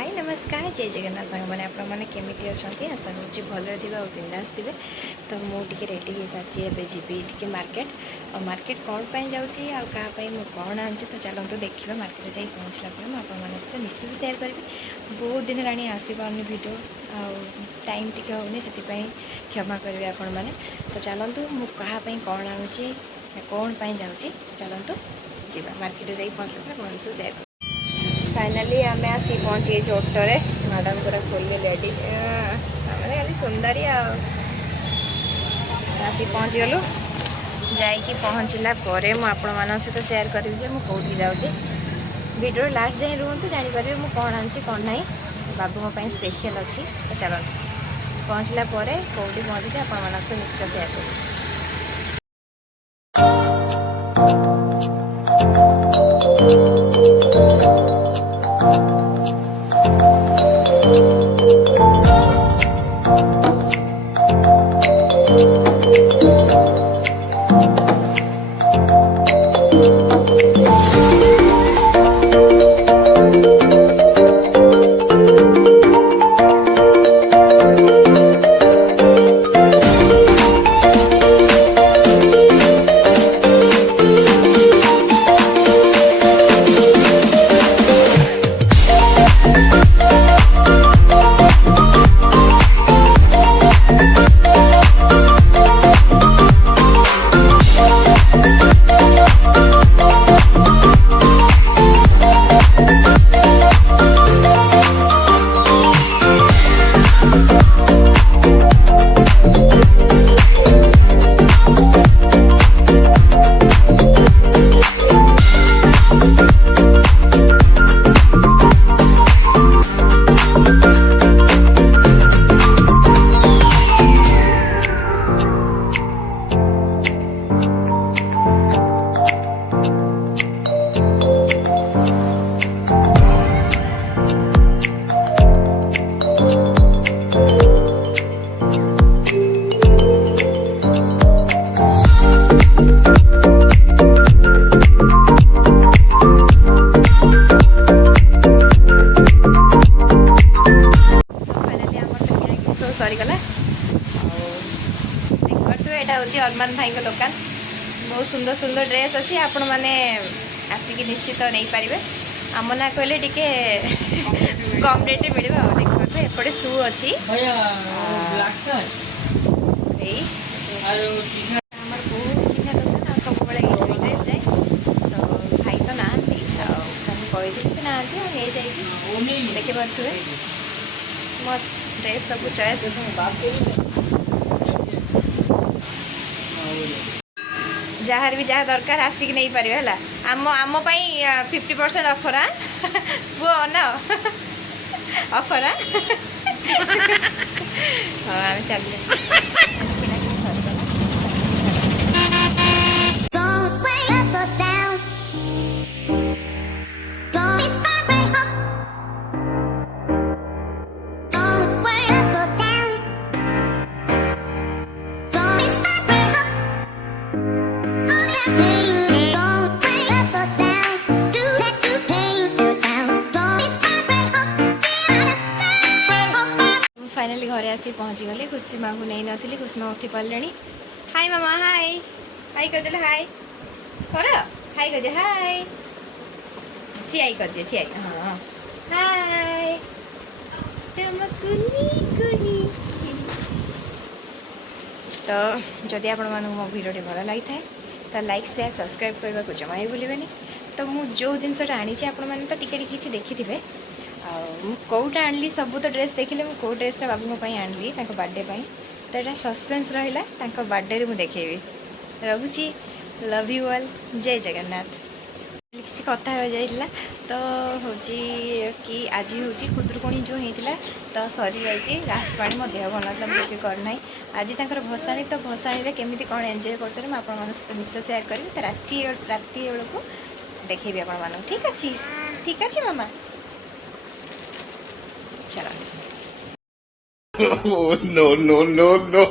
हाय नमस्कार जय जगन्नाथ सांग मैंने आपने केमी अच्छा आशा करुँच भलि थे बिंदास थे। तो मुझे रेडी हो सारी एवं जी मार्केट और मार्केट कौन जाऊँगी आपाई मुझे कौन आनुची तो चलते देखा मार्केट जा पहुँचला सहित निश्चित सेयार करी। बहुत दिन राणी आसी पार्नी भिडियो टाइम टी होनी से क्षमा करेंगे आपण मैंने। तो चलतु मुझे कौन आनुची कौन जाऊँगी चलतु जा मार्केट जा पहुँचला कौन से सेयार। फाइनाली आम आसी पहुँची ऑटोरे मैडम पूरा फुल रेडी मैंने खाली सुंदरी आसी पहुँच गलु जाइए पहुँचला मुझे सहित सेयार करी मुझे जाऊँगी वीडियो लास्ट जाए रुहतु जापर मुझे कौन आनुची कौन ना बाबू मोपाई स्पेशल अच्छी। तो चलते पहुँचला कौटी पहुँची आपण सहित निश्चित सेयार करी। सरीगला देखो यहाँ हूँ अरमान भाई का दुकान बहुत सुंदर सुंदर ड्रेस अच्छी आपण मैंने आसिक निश्चित नहीं पारे आम ना कहले टे कम रेट मिल देखो एपटे शू अच्छी बहुत चिन्ह दुकान सब ड्रेस जाए तो भाई तो ना कही से ना देखी पारे मस्त ड्रेस सब चॉइस जहाँ भी जहाँ दरकार आसिक नहीं पारे है आम आम 50% ऑफर हाँ पुओ ना ऑफर हाँ हाँ आम चल फाइनाली घरे आसी पहुँची गली खुशी माँ को नहीं नी खुशी माँ उठी पारे। हाय मामा हाय हाय करदे हाय कर हाय कर हाय चियाई कर दिए चियाई हाँ हाय तो जदि आपण मो भिडियो भल लगी था तो लाइक शेयर सब्सक्राइब करने को जमा ही भूलें। तो मुझे जो जिनसा आनी आपण मैंने तो टिके किसी देखी थे कौटा आनली सब तो ड्रेस देखिले मु कौ ड्रेसटा बाबू मोपाई आनली बर्थडे तो यहाँ सस्पेंस रहा बर्थडे मुझे देखेबी रखुची लव यू ऑल जय जगन्नाथ। किसी कथा रही जाइला तो हूँ कि आज हूँ खुदुरुकुणी जो होता तो सरी जाइए लास्ट पानी मो देह भल ना मुझे करना आज तक भसाणी तो भसाणी केमी कौन एंजॉय कर निश्चय सेयार करी तो राति बेलू देखेबी आपण ठीक अच्छे मामा चलो Oh, no, no, no, no.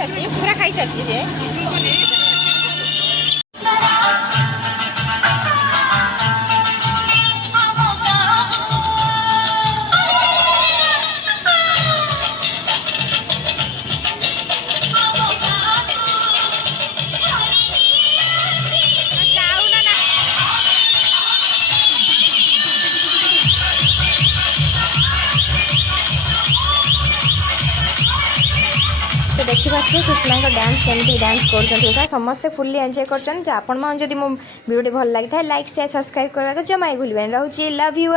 ସାରିଛି ପୁରା ଖାଇ ସାରିଛି ସେ। तो देखिए कृष्णा डांस केमती डांस कर समस्ते फुल्ली एंजॉय कर। आपण जदि मो वीडियो भल लगी था लाइक शेयर सब्सक्राइब करने जमा भूल रोचे। Love you.